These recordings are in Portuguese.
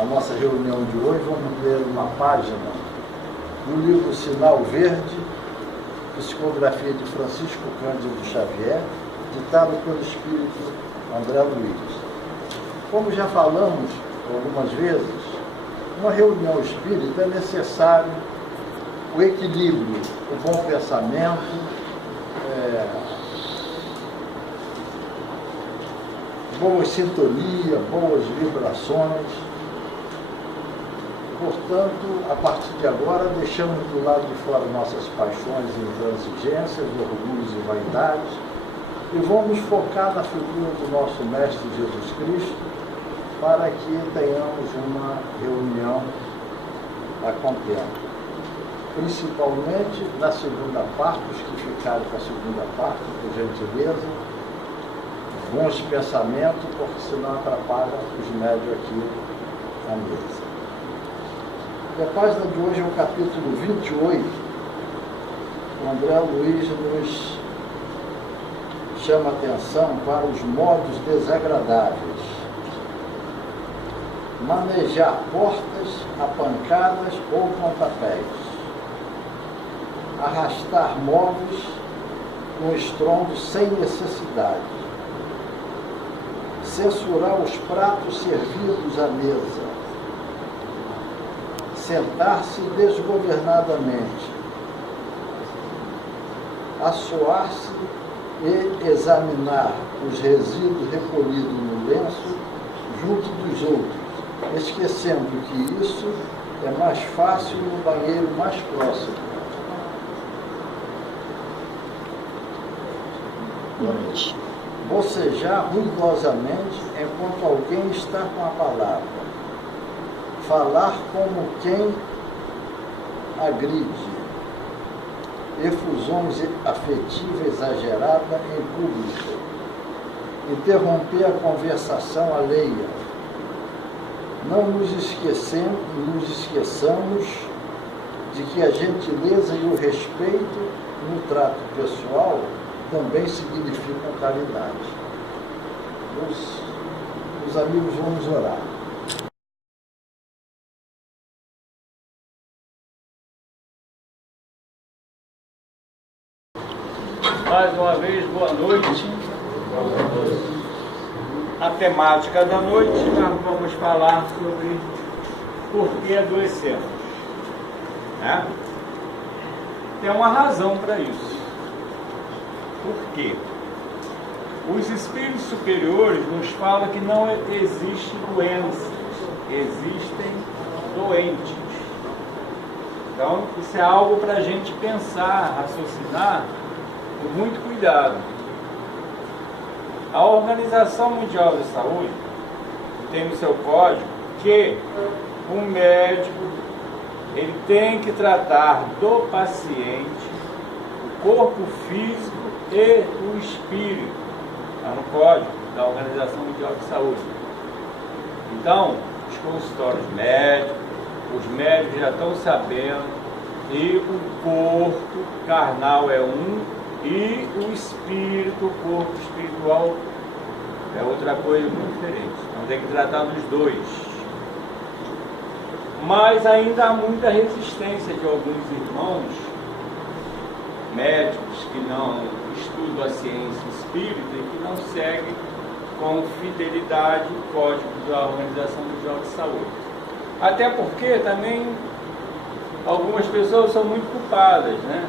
a nossa reunião de hoje, vamos ler uma página do livro Sinal Verde, psicografia de Francisco Cândido Xavier, ditado pelo espírito André Luiz. Como já falamos algumas vezes, uma reunião espírita é necessário o equilíbrio, o bom pensamento, boa sintonia, boas vibrações. Portanto, a partir de agora, deixamos do lado de fora nossas paixões e intransigências, orgulhos e vaidades, e vamos focar na figura do nosso Mestre Jesus Cristo, para que tenhamos uma reunião a contento. Principalmente na segunda parte, os que ficaram com a segunda parte, por gentileza, bons pensamentos, porque senão atrapalha os médios aqui na mesa. E a página de hoje é o capítulo 28. O André Luiz nos chama atenção para os modos desagradáveis. Manejar portas a pancadas ou pontapés. Arrastar móveis com estrondo sem necessidade. Censurar os pratos servidos à mesa. Sentar-se desgovernadamente. Assoar-se e examinar os resíduos recolhidos no lenço junto dos outros, esquecendo que isso é mais fácil no banheiro mais próximo. Bocejar ruidosamente enquanto alguém está com a palavra. Falar como quem agride. Efusões afetivas exageradas em público. Interromper a conversação alheia. Não nos esqueçamos de que a gentileza e o respeito no trato pessoal também significam caridade. Os amigos, vamos orar. Mais uma vez, boa noite. A temática da noite, nós vamos falar sobre por que adoecemos. Né? Tem uma razão para isso. Por quê? Os espíritos superiores nos falam que não existe doenças, existem doentes. Então, isso é algo para a gente pensar, raciocinar com muito cuidado. A Organização Mundial da Saúde tem no seu código que o médico ele tem que tratar do paciente, o corpo físico e o espírito. Está no código da Organização Mundial de Saúde. Então, os consultórios médicos, os médicos já estão sabendo que o corpo carnal é um e o espírito, o corpo espiritual é outra coisa muito diferente. Então tem que tratar dos dois. Mas ainda há muita resistência de alguns irmãos médicos que não estudam a ciência espírita e que não seguem com fidelidade o código da Organização Mundial de Saúde. Até porque também algumas pessoas são muito culpadas, né?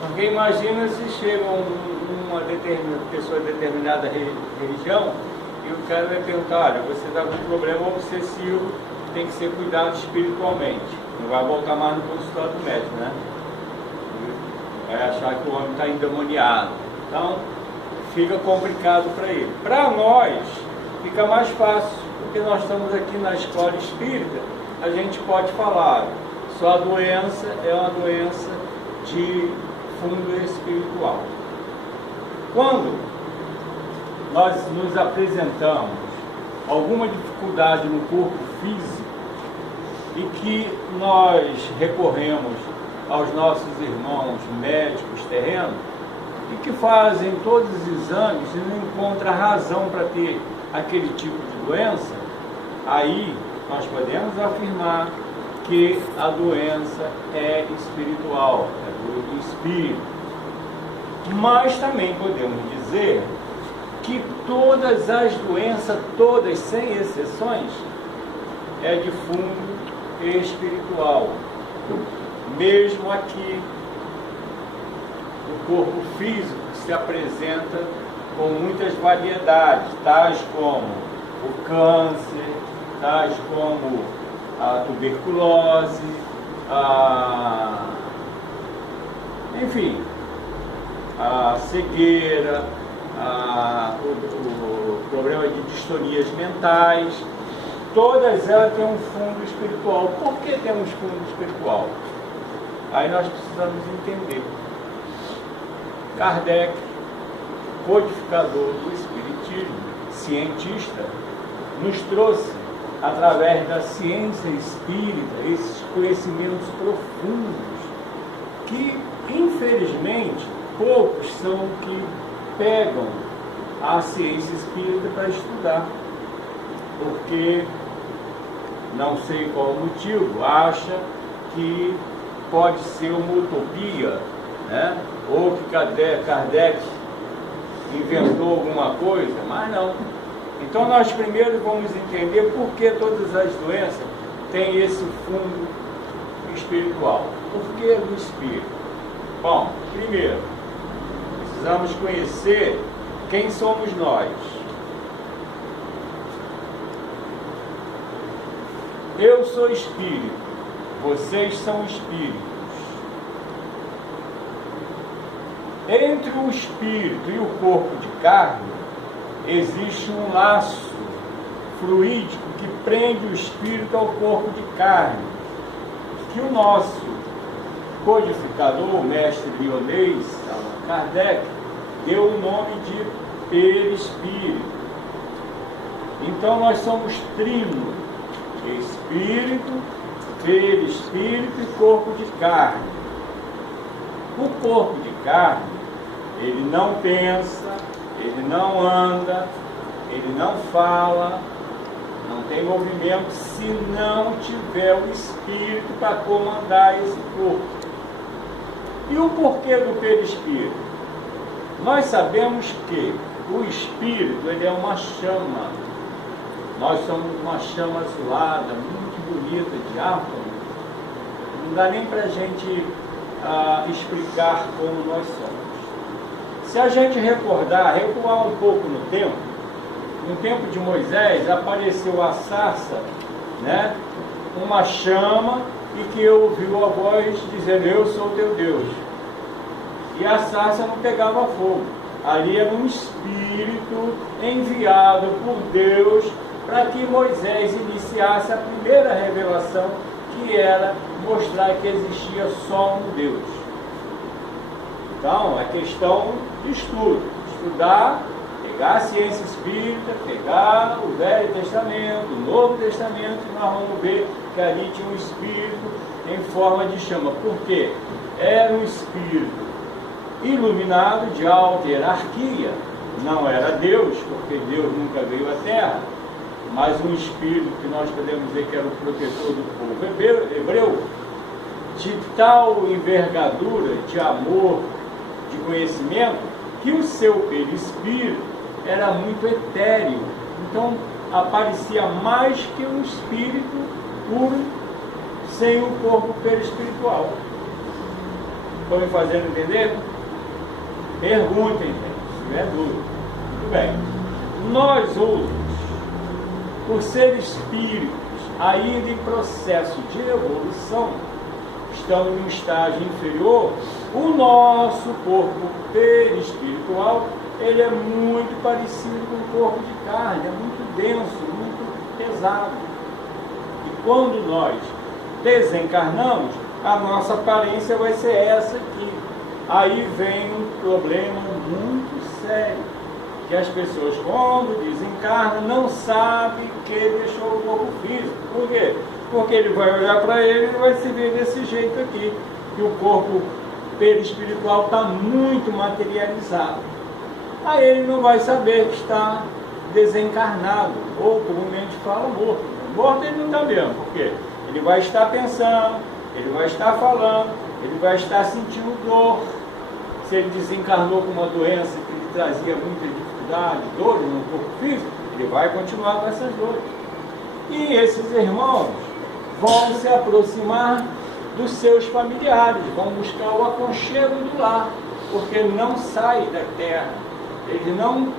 Porque imagina se chega uma pessoa de determinada religião e o cara vai perguntar, olha, você está com um problema obsessivo, tem que ser cuidado espiritualmente. Não vai voltar mais no consultório do médico, né? Vai achar que o homem está endemoniado. Então, fica complicado para ele. Para nós, fica mais fácil, porque nós estamos aqui na escola espírita, a gente pode falar, sua doença é uma doença de fundo espiritual. Quando nós nos apresentamos alguma dificuldade no corpo físico e que nós recorremos aos nossos irmãos médicos terrenos e que fazem todos os exames e não encontram razão para ter aquele tipo de doença, aí nós podemos afirmar que a doença é espiritual, é do espírito. Mas também podemos dizer que todas as doenças, todas sem exceções, é de fundo espiritual. Mesmo aqui, o corpo físico se apresenta com muitas variedades, tais como o câncer, tais como a tuberculose, enfim, a cegueira, o problema de distonias mentais. Todas elas têm um fundo espiritual. Por que temos fundo espiritual? Aí nós precisamos entender. Kardec, codificador do espiritismo, cientista, nos trouxe, através da ciência espírita, esses conhecimentos profundos, que, infelizmente, poucos são que pegam a ciência espírita para estudar, porque, não sei qual o motivo, acha que pode ser uma utopia, né? Ou que Kardec inventou alguma coisa, mas não. Então nós primeiro vamos entender por que todas as doenças têm esse fundo espiritual. Por que do espírito? Bom, primeiro, precisamos conhecer quem somos nós. Eu sou espírito, vocês são espíritos. Entre o espírito e o corpo de carne, existe um laço fluídico que prende o espírito ao corpo de carne, que o nosso codificador, o mestre lionês, Kardec, deu o nome de perispírito. Então nós somos trino, espírito, perispírito e corpo de carne. O corpo de carne, ele não pensa, ele não anda, ele não fala, não tem movimento, se não tiver o espírito para comandar esse corpo. E o porquê do perispírito? Nós sabemos que o espírito, ele é uma chama. Nós somos uma chama azulada, muito bonita, de átomo. Não dá nem para a gente explicar como nós somos. Se a gente recuar um pouco no tempo de Moisés, apareceu a sarça, né, uma chama, e que ouviu a voz dizendo: eu sou teu Deus. E a sarça não pegava fogo. Ali era um espírito enviado por Deus para que Moisés iniciasse a primeira revelação, que era mostrar que existia só um Deus. Então, é questão de estudo. Estudar, pegar a ciência espírita, pegar o Velho Testamento, o Novo Testamento, e nós vamos ver que ali tinha um espírito em forma de chama. Por quê? Era um espírito iluminado de alta hierarquia. Não era Deus, porque Deus nunca veio à Terra, mas um espírito que nós podemos dizer que era o protetor do povo hebreu, de tal envergadura, de amor, de conhecimento, que o seu perispírito era muito etéreo. Então aparecia mais que um espírito puro, sem o corpo perispiritual. Estão me fazendo entender? Perguntem, se tiver dúvida. Muito bem. Nós outros, por ser espíritos ainda em processo de evolução, estamos em um estágio inferior. O nosso corpo perispiritual, ele é muito parecido com o corpo de carne, é muito denso, muito pesado. E quando nós desencarnamos, a nossa aparência vai ser essa aqui. Aí vem um problema muito sério, que as pessoas, quando desencarnam, não sabem que deixou o corpo físico. Por quê? Porque ele vai olhar para ele e vai se ver desse jeito aqui, que o corpo perispiritual está muito materializado. Aí ele não vai saber que está desencarnado, ou comumente fala morto. Morto ele não está mesmo, por quê? Ele vai estar pensando, ele vai estar falando, ele vai estar sentindo dor. Se ele desencarnou com uma doença que lhe trazia muita dificuldade, dores no corpo físico, ele vai continuar com essas dores. E esses irmãos vão se aproximar dos seus familiares, vão buscar o aconchego do lar, porque não sai da terra. Ele não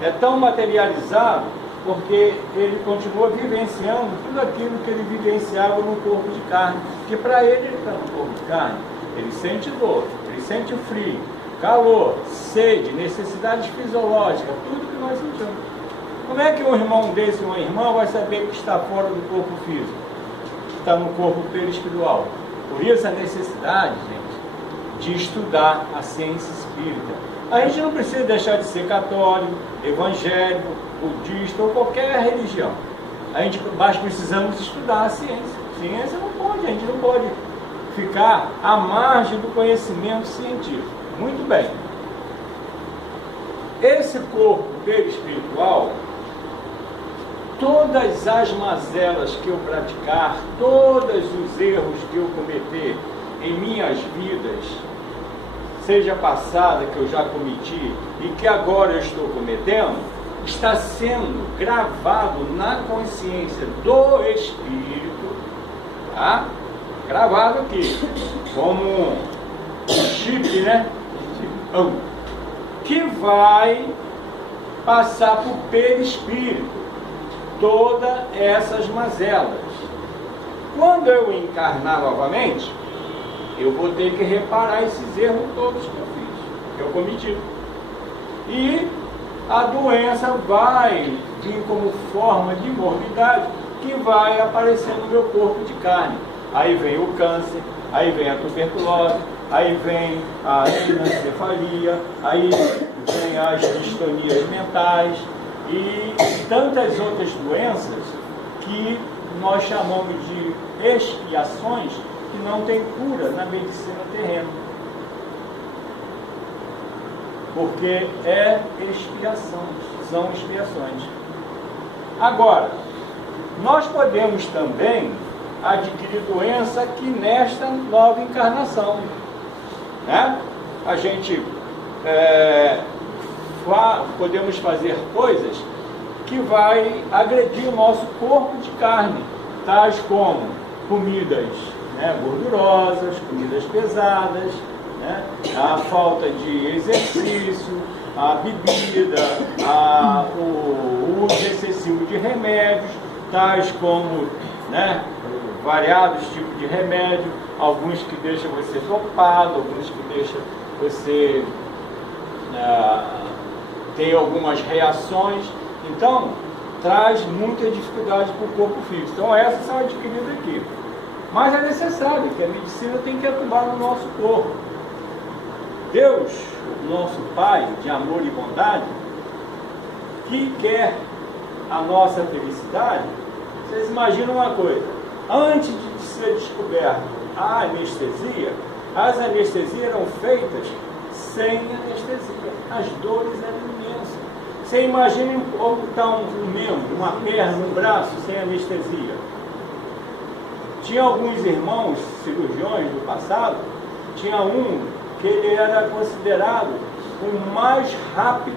é tão materializado, porque ele continua vivenciando tudo aquilo que ele vivenciava no corpo de carne, que para ele está no corpo de carne. Ele sente dor, ele sente frio, calor, sede, necessidades fisiológicas, tudo que nós sentimos. Como é que um irmão desse, uma irmã, vai saber que está fora do corpo físico? Está no corpo perispiritual. Por isso a necessidade, gente, de estudar a ciência espírita. A gente não precisa deixar de ser católico, evangélico, budista ou qualquer religião. Mas precisamos estudar a ciência. Ciência não pode, a gente não pode ficar à margem do conhecimento científico. Muito bem. Esse corpo perispiritual, todas as mazelas que eu praticar, todos os erros que eu cometer em minhas vidas, seja passada que eu já cometi e que agora eu estou cometendo, está sendo gravado na consciência do espírito, tá? Gravado aqui, como um chip, né? Que vai passar para o perispírito todas essas mazelas. Quando eu encarnar novamente, eu vou ter que reparar esses erros todos que eu fiz, que eu cometi. E a doença vai vir como forma de morbidade que vai aparecer no meu corpo de carne. Aí vem o câncer, aí vem a tuberculose, aí vem a anencefalia, aí vem as distonias mentais e tantas outras doenças que nós chamamos de expiações que não tem cura na medicina terrena. Porque é expiação, são expiações. Agora, nós podemos também adquirir doença aqui nesta nova encarnação, né? A gente podemos fazer coisas que vai agredir o nosso corpo de carne, tais como comidas, né, gordurosas, comidas pesadas, né, a falta de exercício, a bebida, o uso excessivo de remédios, tais como, né, variados tipos de remédio, alguns que deixam você dopado, alguns que deixam você ter algumas reações. Então, traz muita dificuldade para o corpo físico. Então, essas são adquiridas aqui. Mas é necessário que a medicina tem que atuar no nosso corpo. Deus, nosso Pai de amor e bondade, que quer a nossa felicidade, vocês imaginam uma coisa: antes de ser descoberto a anestesia, as anestesias eram feitas sem anestesia. As dores eram imensas. Você imagina amputar um membro, uma perna, um braço sem anestesia. Tinha alguns irmãos cirurgiões do passado, tinha um que ele era considerado o mais rápido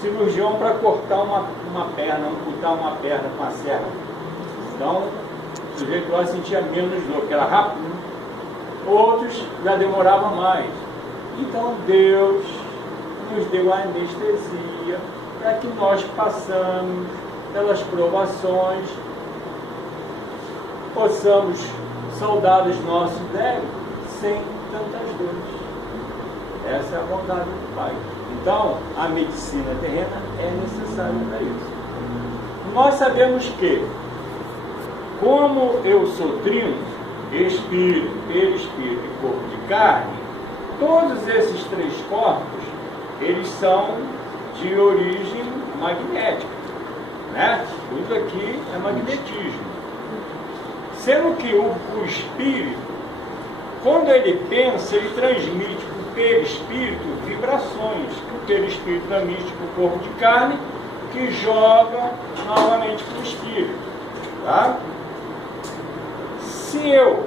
cirurgião para cortar uma perna, amputar uma perna com a serra. Então, o sujeito lá sentia menos dor, porque era rápido. Outros já demoravam mais. Então, Deus nos deu a anestesia para que nós passamos pelas provações, possamos saudar os nossos débitos sem tantas dores. Essa é a vontade do Pai. Então, a medicina terrena é necessária para isso. Nós sabemos que, como eu sou trino, espírito, perispírito e corpo de carne, todos esses três corpos, eles são de origem magnética, né? Tudo aqui é magnetismo. Sendo que o espírito, quando ele pensa, ele transmite para o perispírito vibrações, que o perispírito transmite para o corpo de carne, que joga novamente para o espírito. Tá? Se eu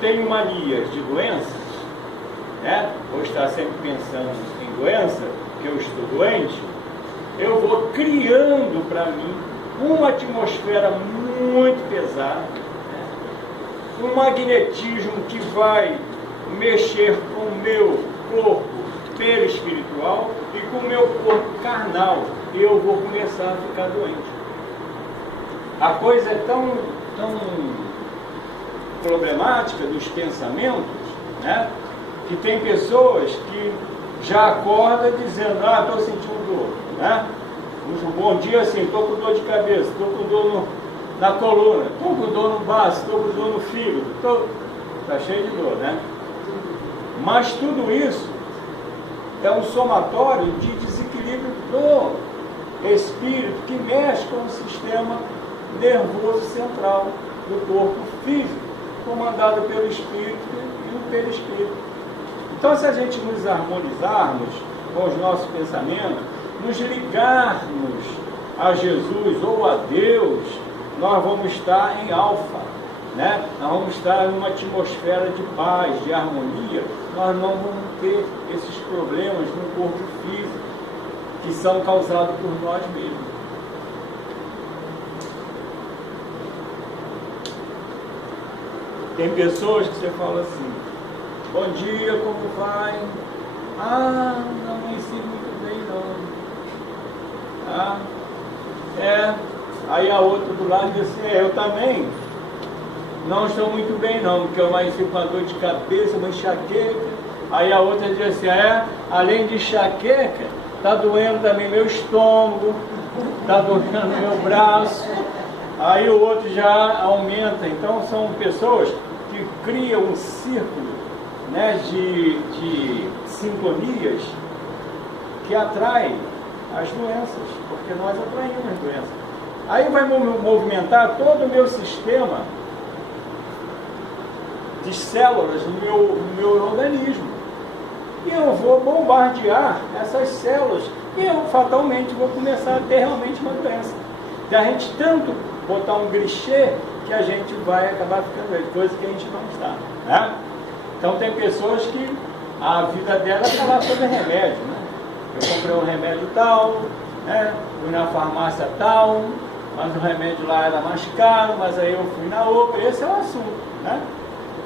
tenho manias de doenças, né? Vou estar sempre pensando em doença, que eu estou doente, eu vou criando para mim uma atmosfera muito pesada, né? Um magnetismo que vai mexer com o meu corpo perispiritual e com o meu corpo carnal, e eu vou começar a ficar doente. A coisa é tão problemática dos pensamentos, né? Que tem pessoas que já acordam dizendo, estou sentindo dor, né? Um bom dia assim, estou com dor de cabeça, estou com dor na coluna, estou com dor no baço, estou com dor no fígado, está cheio de dor, né? Mas tudo isso é um somatório de desequilíbrio do espírito que mexe com o sistema nervoso central do corpo físico, comandado pelo espírito e o perispírito. Então, se a gente nos harmonizarmos com os nossos pensamentos, nos ligarmos a Jesus ou a Deus, nós vamos estar em alfa, né? Nós vamos estar numa atmosfera de paz, de harmonia. Nós não vamos ter esses problemas no corpo físico que são causados por nós mesmos. Tem pessoas que você fala assim, bom dia, como vai? Não amanheci muito bem não. Aí a outra do lado diz assim, eu também não estou muito bem não, porque eu amanheci com uma dor de cabeça, uma enxaqueca. Aí a outra diz assim, além de enxaqueca, está doendo também meu estômago, está doendo meu braço. Aí o outro já aumenta. Então são pessoas que criam um círculo, né, de sintonias que atraem as doenças, porque nós atraímos as doenças. Aí vai movimentar todo o meu sistema de células no meu organismo. E eu vou bombardear essas células e eu fatalmente vou começar a ter realmente uma doença. Da gente tanto botar um grichê que a gente vai acabar ficando doente, coisa que a gente não está, né? Então tem pessoas que a vida dela está lá sobre remédio, né? Eu comprei um remédio tal, né? Fui na farmácia tal, mas o remédio lá era mais caro, mas aí eu fui na outra. Esse é o assunto, né?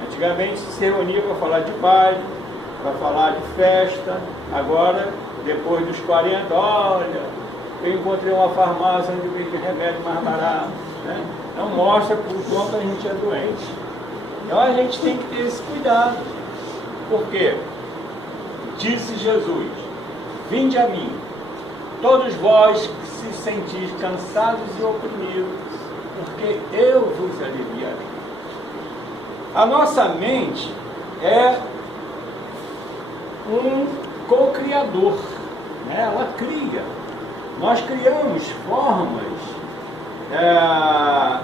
Antigamente se reunia para falar de baile, para falar de festa. Agora, depois dos 40, olha, eu encontrei uma farmácia onde vende remédio mais barato, né? Então mostra por quanto a gente é doente. Então a gente tem que ter esse cuidado. Por quê? Disse Jesus, vinde a mim, todos vós que se sentis cansados e oprimidos, porque eu vos aliviarei. A nossa mente é um co-criador, né? Ela cria. Nós criamos formas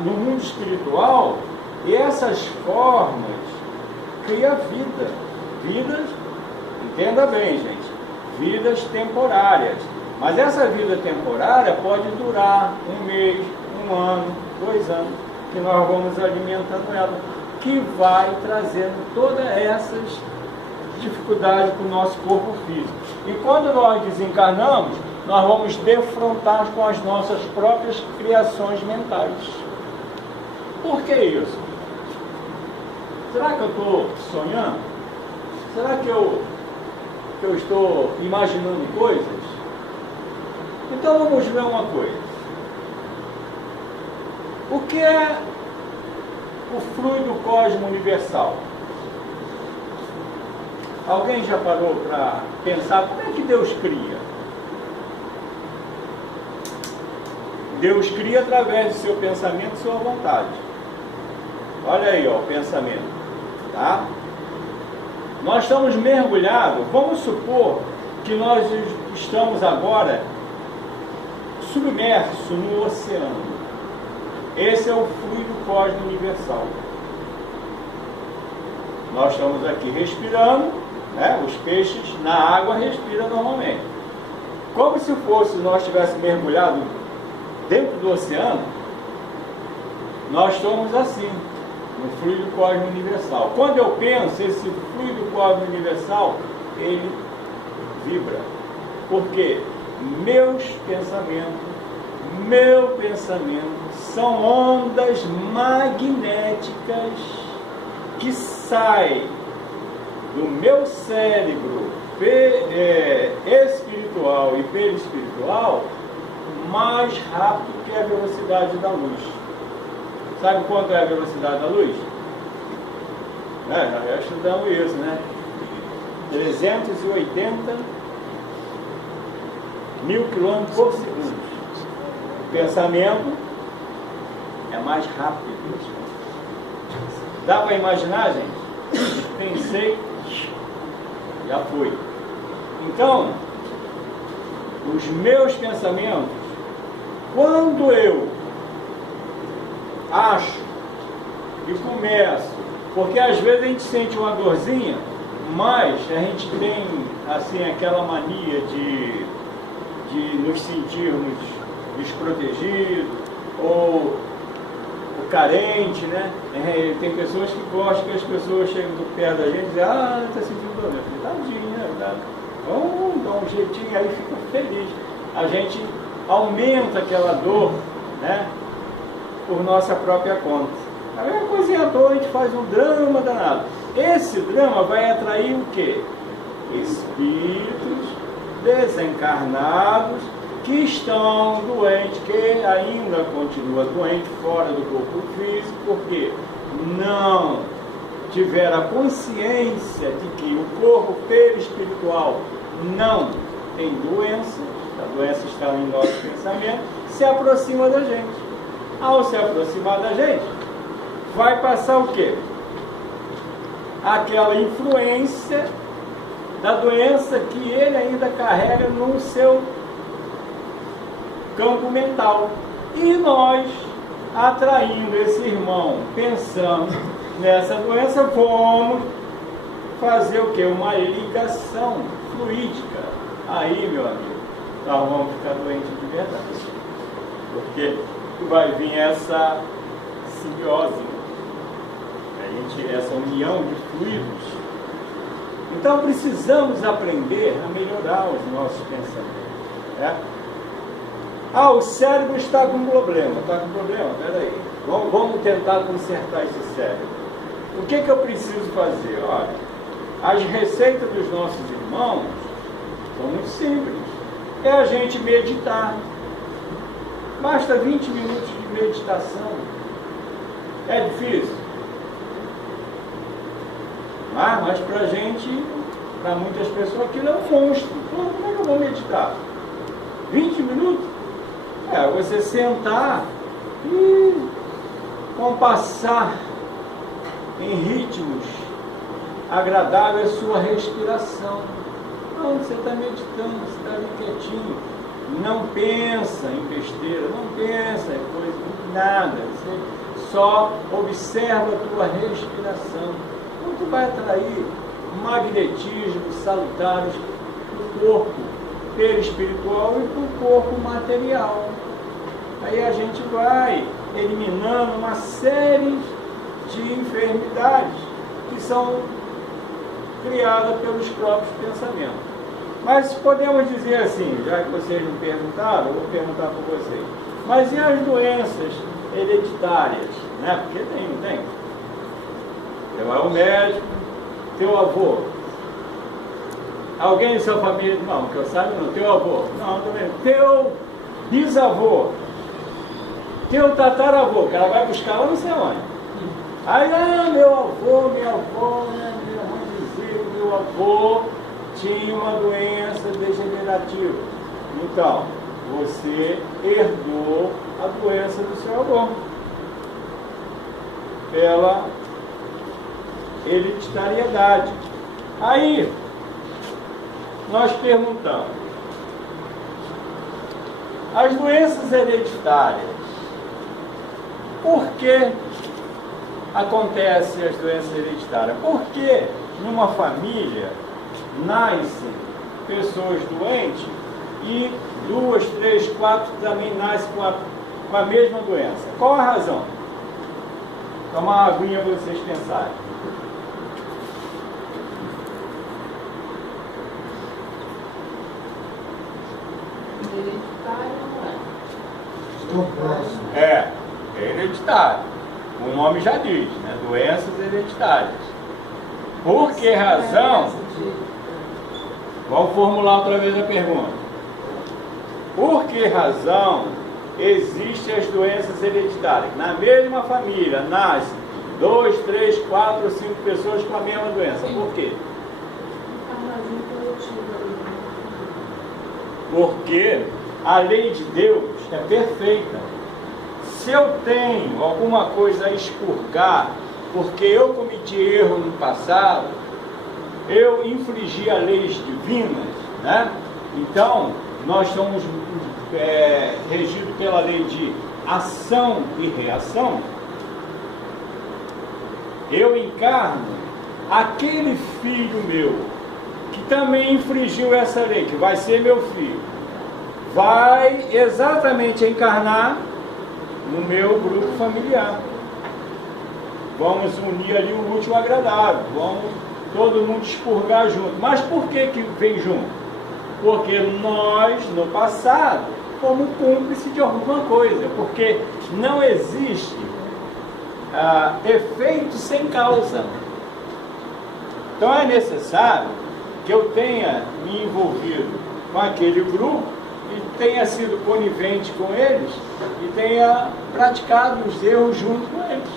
no mundo espiritual e essas formas criam vidas, entenda bem, gente, vidas temporárias. Mas essa vida temporária pode durar 1 mês, 1 ano, 2 anos, que nós vamos alimentando ela, que vai trazendo todas essas dificuldades para o nosso corpo físico. E quando nós desencarnamos, nós vamos defrontar com as nossas próprias criações mentais. Por que isso? Será que eu estou sonhando? Será que eu estou imaginando coisas? Então vamos ver uma coisa. O que é o fluido cósmico universal? Alguém já parou para pensar como é que Deus cria? Deus cria através do seu pensamento e sua vontade. Olha aí, ó, o pensamento. Tá? Nós estamos mergulhados, vamos supor que nós estamos agora submersos no oceano. Esse é o fluido cósmico universal. Nós estamos aqui respirando, né? Os peixes na água respiram normalmente. Como se fosse nós estivéssemos mergulhados dentro do oceano, Nós somos assim, no fluido cósmico universal. Quando eu penso, esse fluido cósmico universal, ele vibra. Porque meu pensamento são ondas magnéticas que saem do meu cérebro espiritual e perispiritual mais rápido que a velocidade da luz. Sabe quanto é a velocidade da luz? Nós já estudamos isso, né? 380 mil quilômetros por segundo. O pensamento é mais rápido. Dá para imaginar, gente? Pensei, já foi. Então, os meus pensamentos, quando eu acho e começo, porque às vezes a gente sente uma dorzinha, mas a gente tem assim aquela mania de nos sentirmos desprotegidos ou carente, né? Tem pessoas que gostam que as pessoas chegam do pé da gente e dizem, está sentindo dor, tadinha, tá? Vamos dar um jeitinho aí, fica feliz. A gente aumenta aquela dor, né? Por nossa própria conta. Aí a coisinha à toa, a gente faz um drama danado. Esse drama vai atrair o quê? Espíritos desencarnados que estão doentes, que ainda continua doente fora do corpo físico, porque não tiveram a consciência de que o corpo perispiritual não tem doença, a doença está em nosso pensamento, se aproxima da gente. Ao se aproximar da gente, vai passar o quê? Aquela influência da doença que ele ainda carrega no seu campo mental. E nós, atraindo esse irmão, pensando nessa doença, vamos fazer o quê? Uma ligação fluídica. Aí, meu amigo, nós vamos ficar doentes de verdade. Porque vai vir essa simbiose, essa união de fluidos. Então precisamos aprender a melhorar os nossos pensamentos, né? O cérebro está com problema. Está com problema? Peraí. Vamos tentar consertar esse cérebro. O que eu preciso fazer? Olha, as receitas dos nossos irmãos são muito simples. É a gente meditar. Basta 20 minutos de meditação. É difícil? Mas para a gente, para muitas pessoas, aquilo é um monstro. Como é que eu vou meditar? 20 minutos? Você sentar e compassar em ritmos agradáveis a sua respiração. Não, você está meditando, você está ali quietinho. Não pensa em besteira, não pensa em coisa, em nada. Você só observa a tua respiração. Então tu vai atrair magnetismos salutares para o corpo perispiritual e para o corpo material. Aí a gente vai eliminando uma série de enfermidades que são criadas pelos próprios pensamentos. Mas podemos dizer assim, já que vocês me perguntaram, eu vou perguntar para vocês. Mas e as doenças hereditárias? Né? Porque tem, não tem? Você vai ao médico, teu avô. Alguém em sua família? Não, que eu saiba não. Teu avô? Não, também. Teu bisavô? Teu tataravô? Que ela vai buscar lá não sei onde. Aí, meu avô, minha avó, minha mãe dizia que meu avô tinha uma doença degenerativa. Então, você herdou a doença do seu avô pela hereditariedade. Aí, nós perguntamos, as doenças hereditárias, por que acontecem as doenças hereditárias? Porque numa família nascem pessoas doentes e 2, 3, 4 também nascem com a mesma doença. Qual a razão? Toma uma aguinha para vocês pensarem. Hereditário não é? Estou próximo. É hereditário. O nome já diz, né? Doenças hereditárias. Por que razão? Vamos formular outra vez a pergunta. Por que razão existem as doenças hereditárias? Na mesma família nasce 2, 3, 4, 5 pessoas com a mesma doença. Por quê? Porque a lei de Deus é perfeita. Se eu tenho alguma coisa a expurgar, porque eu cometi erro no passado, eu infringi as leis divinas, né? Então, nós somos regidos pela lei de ação e reação. Eu encarno aquele filho meu, que também infringiu essa lei, que vai ser meu filho, vai exatamente encarnar no meu grupo familiar. Vamos unir ali o útil ao agradável, vamos todo mundo expurgar junto. Mas por que vem junto? Porque nós, no passado, fomos cúmplices de alguma coisa, porque não existe efeito sem causa. Então é necessário que eu tenha me envolvido com aquele grupo e tenha sido conivente com eles e tenha praticado os erros junto com eles.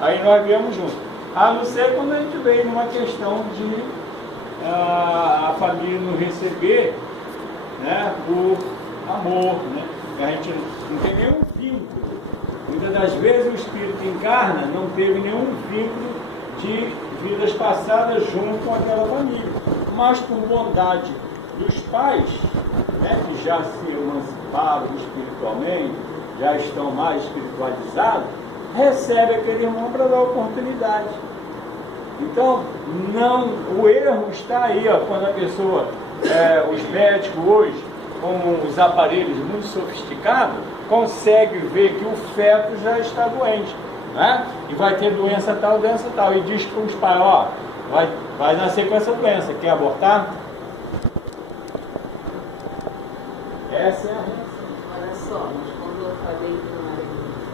Aí nós viemos juntos. A não ser quando a gente veio numa questão de a família nos receber, né, por amor, né? A gente não tem nenhum vínculo. Muitas das vezes o espírito encarna, não teve nenhum vínculo de vidas passadas junto com aquela família. Mas por bondade dos pais, né, que já se emanciparam espiritualmente, já estão mais espiritualizados, recebe aquele irmão para dar oportunidade. Então, não, o erro está aí, ó, quando a pessoa, os médicos hoje, com os aparelhos muito sofisticados, conseguem ver que o feto já está doente, né? E vai ter doença tal, e diz para os pais, ó, vai nascer com essa doença, quer abortar? Essa é a reação. Olha só, mas quando eu falei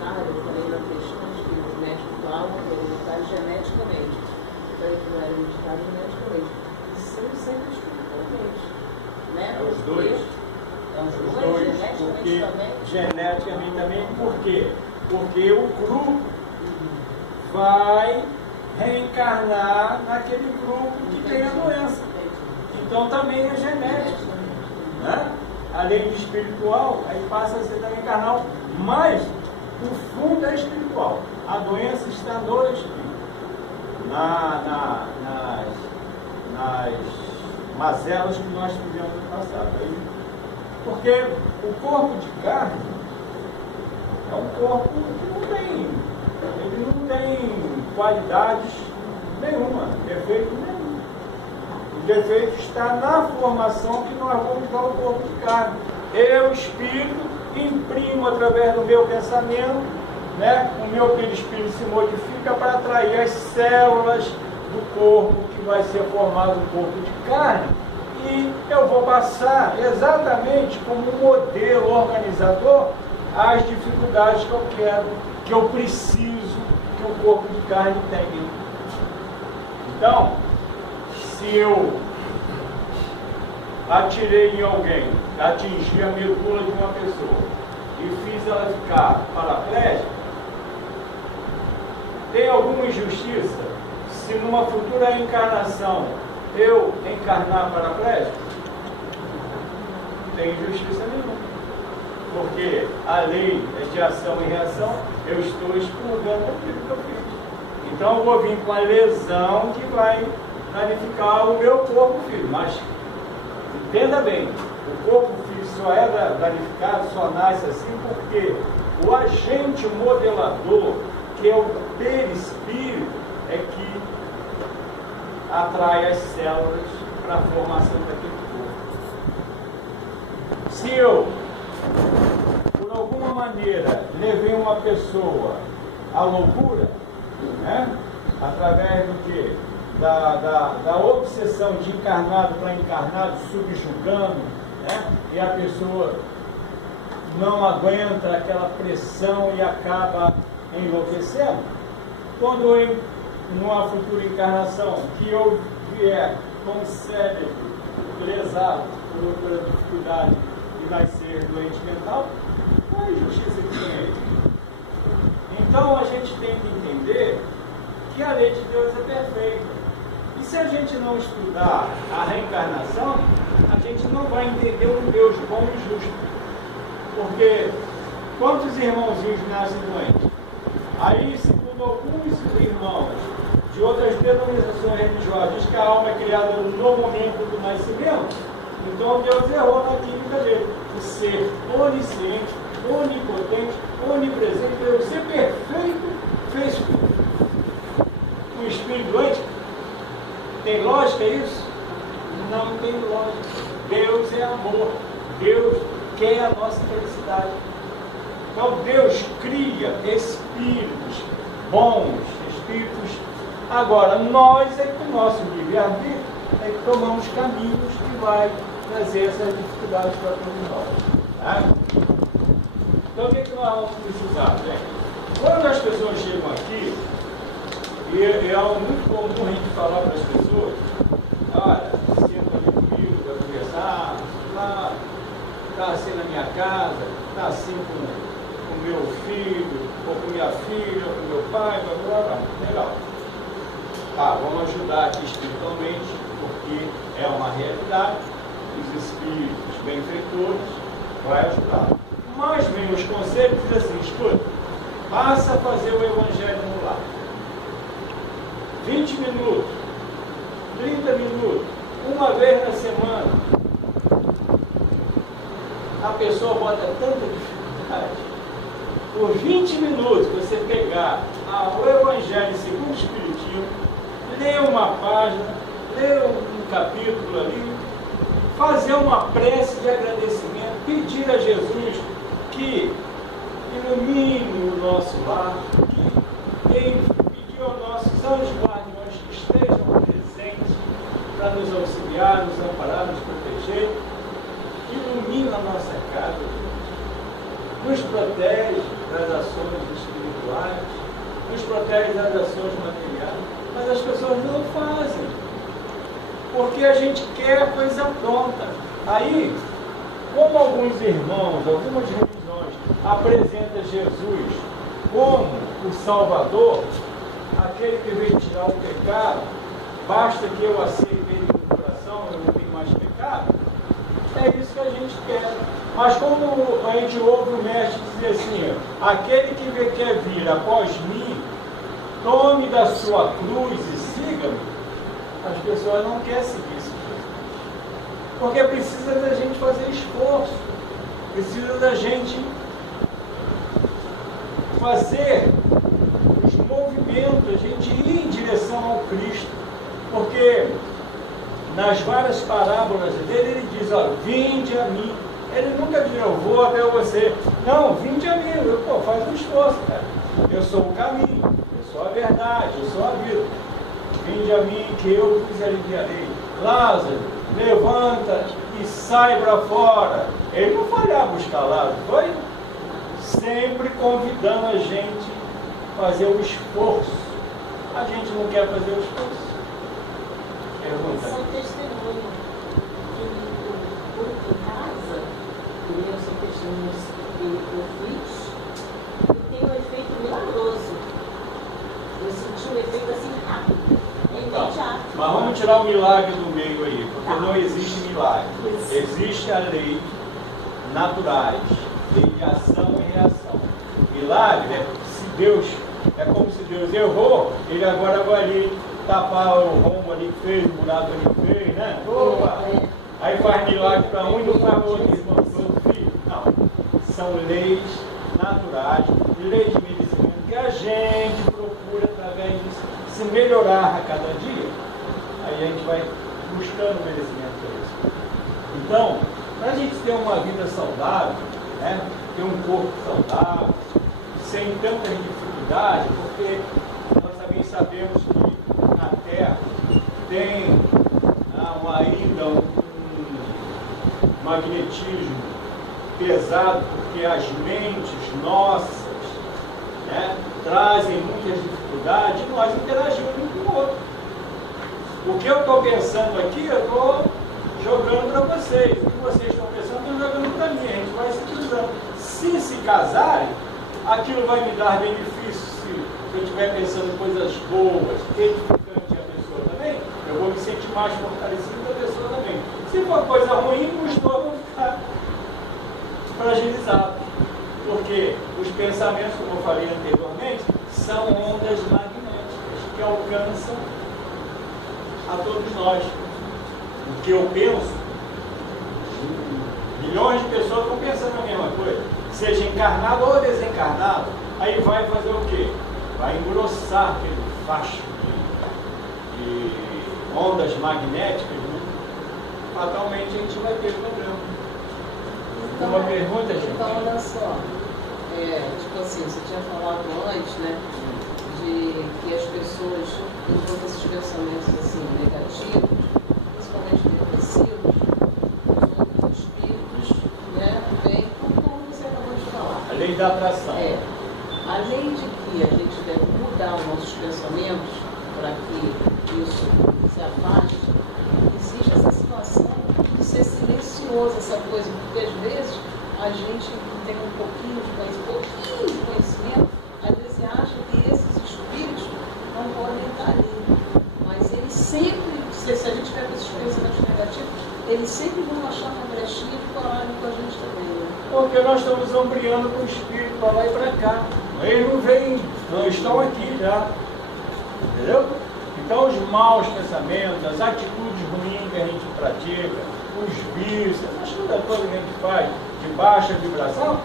na área hereditária, eu falei da questão de que os médicos falam que é hereditário geneticamente. Eu falei que não era hereditário geneticamente. Sim, sempre espiritualmente. Né? Os dois. Os dois, porque geneticamente também, por quê? Porque o grupo vai reencarnar naquele grupo que tem a doença. Então também é genético, né? Além de espiritual, aí passa a ser também carnal, mas o fundo é espiritual. A doença está no espírito, nas mazelas que nós fizemos no passado. Porque o corpo de carne é um corpo que não tem qualidades nenhuma, defeito nenhum. O defeito está na formação que nós vamos dar ao corpo de carne. Eu, espírito, imprimo através do meu pensamento, né? O meu perispírito se modifica para atrair as células do corpo que vai ser formado no corpo de carne. E eu vou passar exatamente como um modelo organizador as dificuldades que eu quero, que eu preciso que o corpo de carne tenha. Então, se eu atirei em alguém, atingi a medula de uma pessoa e fiz ela ficar paraplégica, tem alguma injustiça se numa futura encarnação eu encarnar paraplégico? Não tem injustiça nenhuma. Porque a lei é de ação e reação, eu estou expurgando aquilo que eu fiz. Então eu vou vir com a lesão que vai danificar o meu corpo físico. Mas entenda bem, o corpo físico só é danificado, só nasce assim porque o agente modelador, que é o perispírito, é que atrai as células para a formação daquele corpo. Se eu, por alguma maneira, levei uma pessoa à loucura, né? Através do quê? Da obsessão de encarnado para encarnado, subjugando, né? E a pessoa não aguenta aquela pressão e acaba enlouquecendo. Quando eu, numa futura encarnação, que eu vier com o cérebro lesado por outra dificuldade e vai ser doente mental, qual é a justiça que tem aí? Então a gente tem que entender que a lei de Deus é perfeita. E se a gente não estudar a reencarnação, a gente não vai entender um Deus bom e justo. Porque quantos irmãozinhos nascem doentes? Aí, segundo alguns irmãos de outras denominações religiosas, diz que a alma é criada no momento do nascimento, então Deus errou na química dele. O ser onisciente, onipotente, onipresente, o ser perfeito, fez um espírito doente. Tem lógica isso? Não tem lógica. Deus é amor. Deus quer a nossa felicidade. Então Deus cria espíritos bons, espíritos. Agora, nós é que o nosso livre-arbítrio é que tomamos caminhos que vai trazer essas dificuldades para todos nós. Tá? Então o que nós vamos precisar, gente? Quando as pessoas chegam aqui, e é algo muito comum a gente falar para as pessoas, olha, senta ali comigo para conversar, lá, está assim na minha casa, está assim com meu filho, ou com minha filha, ou com meu pai, blá, blá, blá. Legal. Tá, vamos ajudar aqui espiritualmente, porque é uma realidade, os espíritos benfeitores vai ajudar. Mas vem os conselhos e diz assim, escuta, passa a fazer o evangelho no lar. 20 minutos, 30 minutos, uma vez na semana. A pessoa bota tanta dificuldade. Por 20 minutos, você pegar o Evangelho segundo o Espiritismo, ler uma página, ler um capítulo ali, fazer uma prece de agradecimento, pedir a Jesus que ilumine o nosso lar, que pedir aos nossos anjos guardiões que estejam presentes para nos auxiliar, nos amparar, nos proteger, que ilumina a nossa casa, nos protege das ações espirituais, nos protege das ações materiais, mas as pessoas não fazem, porque a gente quer a coisa pronta. Aí, como alguns irmãos, algumas religiões apresentam Jesus como o Salvador, aquele que veio tirar o pecado, basta que eu aceite ele no coração, eu não tenho mais pecado, é isso que a gente quer. Mas como a gente ouve o mestre dizer assim, aquele que quer vir após mim, tome da sua cruz e siga-me, as pessoas não querem seguir isso. Porque precisa da gente fazer esforço, precisa da gente fazer os movimentos, a gente ir em direção ao Cristo. Porque nas várias parábolas dele, ele diz, ó, vinde a mim. Ele nunca diz, eu vou até você. Não, vinde a mim. Pô, faz um esforço, cara. Eu sou o caminho, eu sou a verdade, eu sou a vida. Vinde a mim que eu vos aliviarei. Lázaro, levanta e sai para fora. Ele não foi lá buscar Lázaro, foi sempre convidando a gente a fazer o esforço. A gente não quer fazer o esforço. Pergunta. São testemunhos que em casa, primeiro são testemunhos que eu fiz, e tem um efeito milagroso. Eu senti um efeito assim rápido, imediato. Mas vamos tirar o milagre do meio aí, porque não existe milagre. Existe a lei naturais, de ação e reação. Milagre é se Deus, é como se Deus errou, ele agora vai ali tapar o rombo ali que fez, o buraco ali que fez, né? Opa! Aí faz milagre para um e não faz para outro irmão, para outro filho. Não. São leis naturais, leis de merecimento que a gente procura através disso se melhorar a cada dia. Aí a gente vai buscando merecimento para isso. Então, para a gente ter uma vida saudável, né? Ter um corpo saudável, sem tantas dificuldades, porque nós também sabemos que a Terra tem ainda um magnetismo pesado, porque as mentes nossas, né, trazem muitas dificuldades e nós interagimos um com o outro. O que eu estou pensando aqui, eu estou jogando para vocês. O que vocês estão pensando, eu estou jogando para mim. A gente vai se utilizando. Se casarem, aquilo vai me dar benefício. Se eu estiver pensando coisas boas, edificante a pessoa também, eu vou me sentir mais fortalecido da pessoa também. Se for coisa ruim, os dois vão ficar fragilizados. Porque os pensamentos, como eu falei anteriormente, são ondas magnéticas que alcançam a todos nós. O que eu penso, milhões de pessoas estão pensando a mesma coisa, seja encarnado ou desencarnado, aí vai fazer o quê? Vai engrossar aquele facho de ondas magnéticas, né? Fatalmente a gente vai ter problema. Então, uma pergunta, gente? Então, olha só, tipo assim, você tinha falado antes, né, de que as pessoas, enquanto esses pensamentos assim, negativos, principalmente depressivos, os outros espíritos, né, vêm, como você acabou de falar. A lei da atração. Além de que a gente deve mudar os nossos pensamentos para que isso se afaste, existe essa situação de ser silencioso, essa coisa, porque às vezes a gente tem um pouquinho de conhecimento, às vezes acha que esses espíritos não podem estar ali, mas eles sempre, se a gente tiver com esses pensamentos negativos, eles sempre vão achar uma brechinha de coragem com a gente também, né? Porque nós estamos ombreando com o espírito para lá e para cá. Eles não vêm, não estão aqui já. Entendeu? Então os maus pensamentos, as atitudes ruins que a gente pratica, os vícios, essa coisa toda que a gente faz de baixa vibração,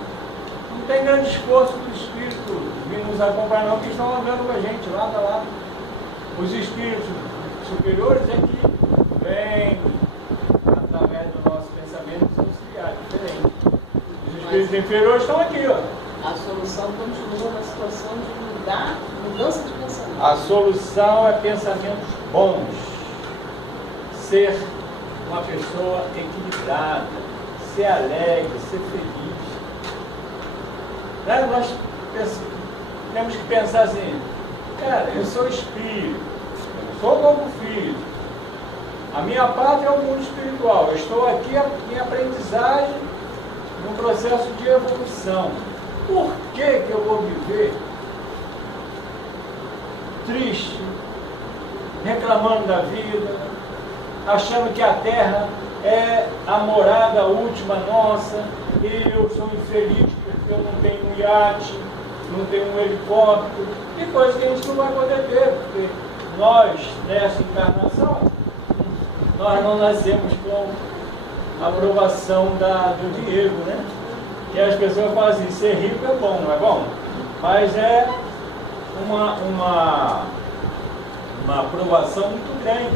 não tem grande esforço do espírito vir nos acompanhar não, que estão andando com a gente lá, tá lá. Os espíritos superiores é que vêm através do nosso pensamento auxiliar, diferente. Os espíritos inferiores estão aqui, ó. A solução continua na situação de mudança de pensamento. A solução é pensamentos bons. Ser uma pessoa equilibrada, ser alegre, ser feliz. Né? Nós temos que pensar assim, cara, eu sou espírito, eu sou novo filho. A minha pátria é o mundo espiritual. Eu estou aqui em aprendizagem, num processo de evolução. Por que eu vou viver triste, reclamando da vida, achando que a Terra é a morada última nossa, e eu sou infeliz porque eu não tenho um iate, não tenho um helicóptero, e coisa que a gente não vai poder ter, porque nós, nessa encarnação, nós não nascemos com a aprovação do dinheiro, né? Que as pessoas falam assim, ser rico é bom, não é bom? Mas é uma aprovação muito grande,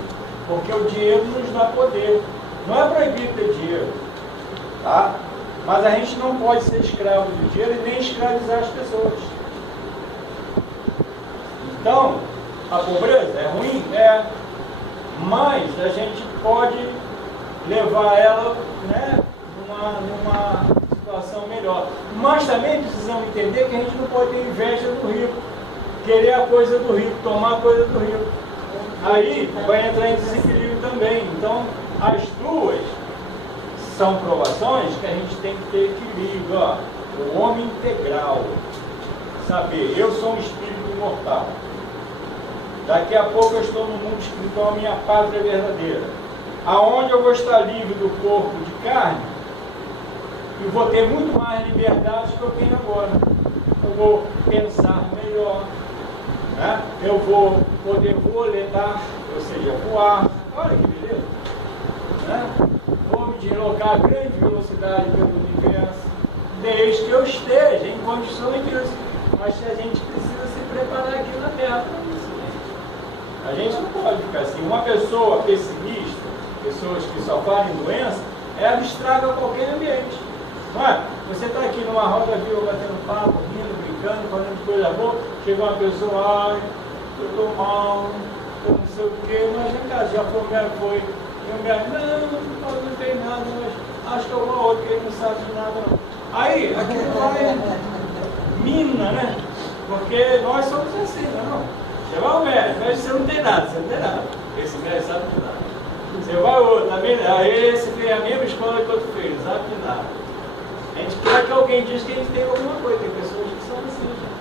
porque o dinheiro nos dá poder. Não é proibido ter dinheiro, tá? Mas a gente não pode ser escravo do dinheiro e nem escravizar as pessoas. Então, a pobreza é ruim? É. Mas a gente pode levar ela, né, numa situação melhor. Mas também precisamos entender que a gente não pode ter inveja do rico, querer a coisa do rico, tomar a coisa do rico. Aí vai entrar em desequilíbrio também. Então, as duas são provações que a gente tem que ter equilíbrio. Ó. O homem integral, saber, eu sou um espírito imortal. Daqui a pouco eu estou no mundo espiritual, a minha pátria é verdadeira. Aonde eu vou estar livre do corpo de carne, e vou ter muito mais liberdade do que eu tenho agora. Eu vou pensar melhor, né? Eu vou poder voletar, ou seja, voar. Olha que beleza! Né? Vou me deslocar a grande velocidade pelo universo, desde que eu esteja em condições disso. Mas a gente precisa se preparar aqui na Terra para isso. Né? A gente não pode ficar assim. Uma pessoa pessimista, pessoas que só falam em doença, ela estraga qualquer ambiente. Não é? Você está aqui numa roda viva, batendo papo, rindo, brincando, falando de coisa boa, chega uma pessoa, ai, estou mal, eu não sei o quê, mas em casa já foi. E o médico, não tem nada, mas acho que é uma outra que ele não sabe de nada não. Aí, aquilo vai mina, né? Porque nós somos assim, não? Você vai ao médico, mas você não tem nada, Esse médico sabe de nada. Você vai ao outro, esse fez a mesma escola que o outro fez, não sabe de nada. A gente quer que alguém diz que a gente tem alguma coisa, tem pessoas que são assim, gente.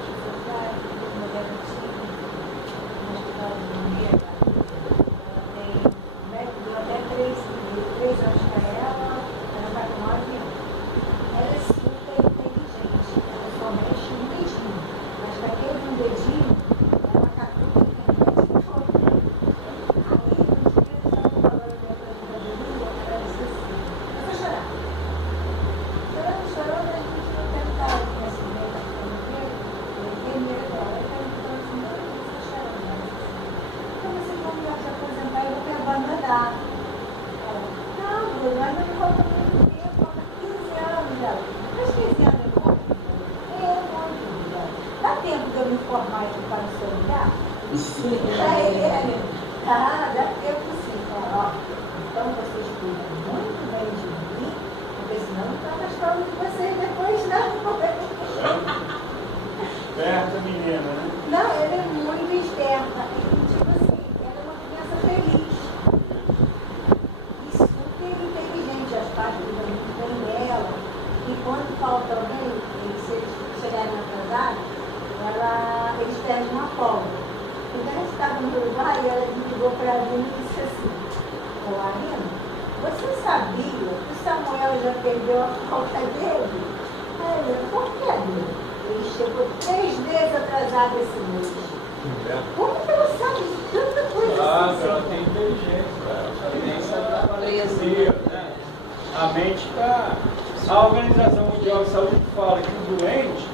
A Organização Mundial de Saúde fala que o doente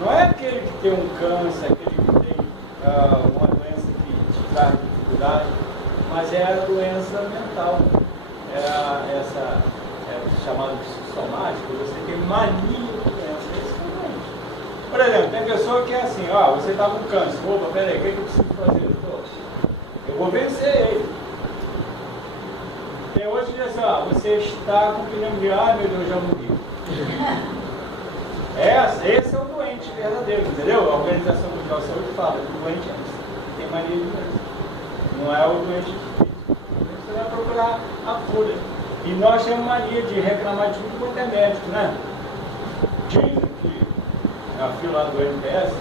não é aquele que tem um câncer, aquele que tem uma doença que traz dificuldade, mas é a doença mental. Essa chamada psicossomática, você tem mania de doença. Esse é o doente. Por exemplo, tem pessoa que é assim, você está com câncer, opa, peraí, o que eu preciso fazer? Eu vou vencer ele. Tem outros que dizem assim, você está com pneumonia, ai meu Deus, já morri. Esse é o doente verdadeiro, entendeu? A Organização Mundial de Saúde fala que o doente tem mania de doença. Não é o doente físico. Você vai procurar a cura. E nós temos mania de reclamar de tudo quanto é médico, né? Dizem que na fila do MPS,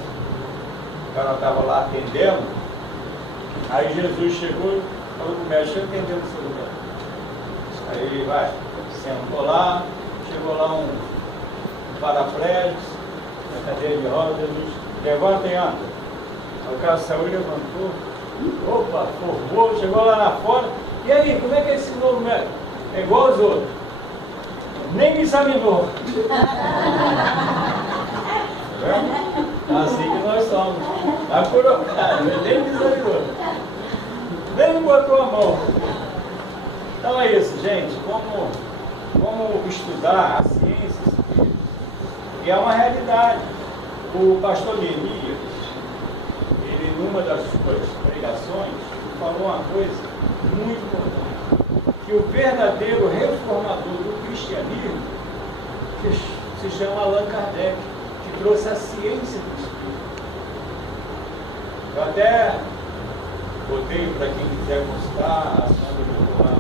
o cara estava lá atendendo, aí Jesus chegou e falou para o médico, deixa eu atender no seu lugar. Aí ele vai, sentou lá, chegou lá um paraplégico, na cadeira de rodas, Jesus, levanta e anda. Aí o cara saiu e levantou, opa, formou, chegou lá na fora, e aí, como é que é esse novo médico? É igual aos outros, nem me examinou. Assim que nós somos, a burocracia, nem me examinou, nem me botou a mão. Então é isso, gente, como estudar a ciência espírita, e é uma realidade. O pastor Neemias, ele numa das suas pregações, falou uma coisa muito importante, que o verdadeiro reformador do cristianismo se chama Allan Kardec, que trouxe a ciência do espírito. Eu até botei para quem quiser consultar a Sandra botou lá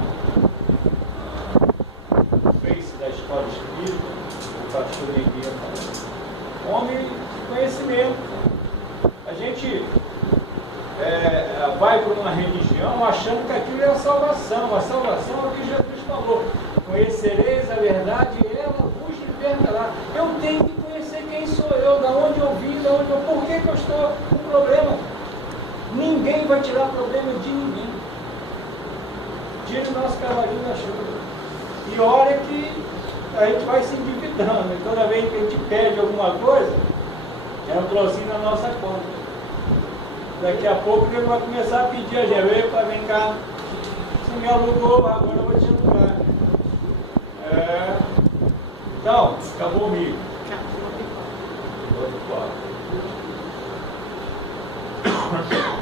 no Face da Escola Espírita, o pastor Neemias falou. Homem de conhecimento. A gente vai para uma religião achando que aquilo é a salvação. A salvação é o que Jesus falou. Conhecereis a verdade e ela vos libertará. Eu tenho que conhecer quem sou eu, da onde eu vim, por que eu estou com problema. Ninguém vai tirar problema de ninguém. Tira o nosso cavalinho da chuva. E olha que a gente vai se endividando. E toda vez que a gente pede alguma coisa, é um trocinho na nossa conta. Daqui a pouco ele vai começar a pedir a gente, para vem cá, você me alugou, agora eu vou te alugar. Então, acabou o milho. Acabou.